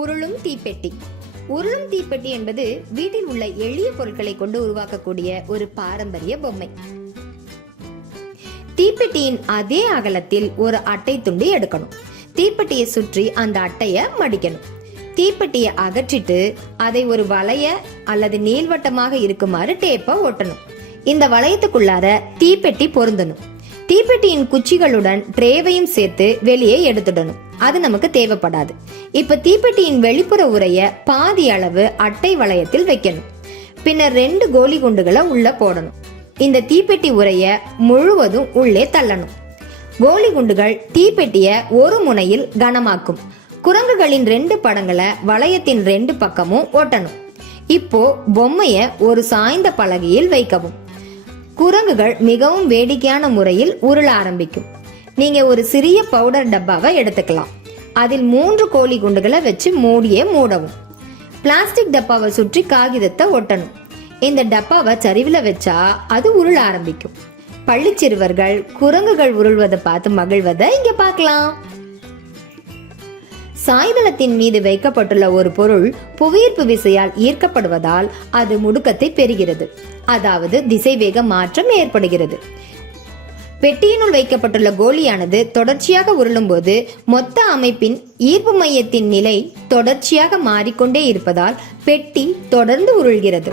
உருளும் தீப்பெட்டி. உருளும் தீப்பெட்டி என்பது வீட்டில் உள்ள எளிய பொருட்களை கொண்டு உருவாக்கக்கூடிய ஒரு பாரம்பரிய பொம்மை. தீப்பெட்டியின் அதே அகலத்தில் ஒரு அட்டை துண்டு எடுக்கணும். தீப்பெட்டியை சுற்றி அந்த அட்டைய மடிக்கணும். தீப்பெட்டியை அகற்றிட்டு அதை ஒரு வளைய அல்லது நீள்வட்டமாக இருக்குமாறு டேப்பை ஒட்டணும். இந்த வளையத்துக்குள்ளார தீப்பெட்டி பொருந்தணும். தீப்பெட்டியின் குச்சிகளுடன் ட்ரேவையும் சேர்த்து வெளியே எடுத்துடணும். அது நமக்கு தேவைப்படாது. இப்ப தீப்பெட்டியின் வெளிப்புற உரைய பாதி அளவு அட்டை வளையத்தில் வைக்கணும். பின்னர் 2 கோலி குண்டுகளை உள்ள போடணும். இந்த தீப்பெட்டி உரைய முழுவதும் உள்ளே தள்ளணும். கோலி குண்டுகள் தீப்பெட்டிய ஒரு முனையில் கனமாக்கும். குரங்குகளின் 2 படங்களை வளையத்தின் 2 பக்கமும் ஒட்டணும். இப்போ பொம்மைய ஒரு சாய்ந்த பலகையில் வைக்கவும். குரங்குகள் மிகவும் வேடிக்கையான முறையில் உருள ஆரம்பிக்கும். நீங்க ஒரு சிறிய பவுடர் டப்பாவை எடுத்துக்கலாம். அதில் 3 கோலி குண்டுகளை வச்சு மூடியே மூடவும். பிளாஸ்டிக் டப்பாவை சுற்றி காகிதத்தை ஒட்டணும். இந்த டப்பாவை சரிவுல வச்சா அது உருள ஆரம்பிக்கும். பள்ளி சிறுவர்கள் குரங்குகள் உருள்வதை பார்த்து மகிழ்வதை இங்க பார்க்கலாம். சாய்தளத்தின் மீது வைக்கப்பட்டுள்ள ஒரு பொருள் புவியீர்ப்பு விசையால் ஈர்க்கப்படுவதால் அது முடுக்கத்தை பெறுகிறது, அதாவது திசைவேக மாற்றம் ஏற்படுகிறது. பெட்டியினுள் வைக்கப்பட்டுள்ள கோலியானது தொடர்ச்சியாக உருளும் போது மொத்த அமைப்பின் ஈர்ப்பு மையத்தின் நிலை தொடர்ச்சியாக மாறிக்கொண்டே இருப்பதால் பெட்டி தொடர்ந்து உருள்கிறது.